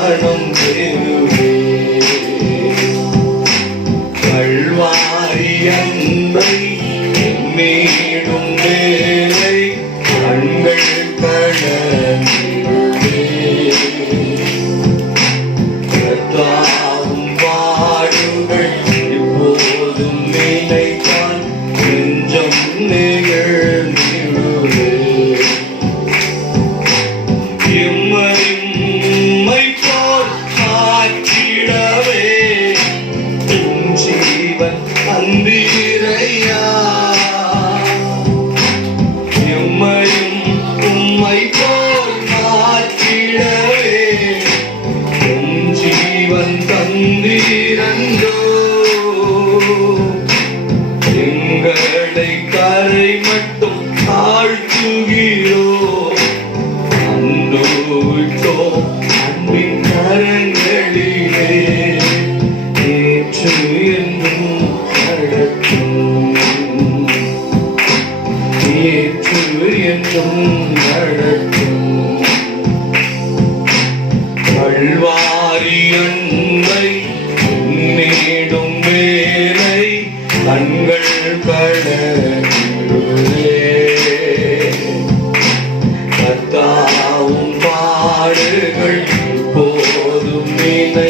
மனம் பெறுவே கல்வாரி அன்பை மீடும் வேலை கண்கள் கடந்திடுவே கர்த்தாவும் பாடுகள் இப்போதும் நினைத்தான் நெஞ்சம் நிகழ்ந்திடுவே எம்மை போல் ஆற்றிடவே உம் ஜீவன் தந்தீரையா எம்மையும் உம்மை போல் மாற்றிடவே உம் ஜீவன் தந்தீரந்தோ எங்களை கரை மட்டும் தாழ்த்துகிறோ அந்தோட்டோ அன்பின் கரங்களிலே ஏற்று என்றும் நடக்கும் ஏற்று என்றும் நடக்கும் கல்வாரி அன்பை நீடும் வேலை கண்கள் கடந்திடுவே கர்த்தாவும் பாடுகள் இப்போதும் நினை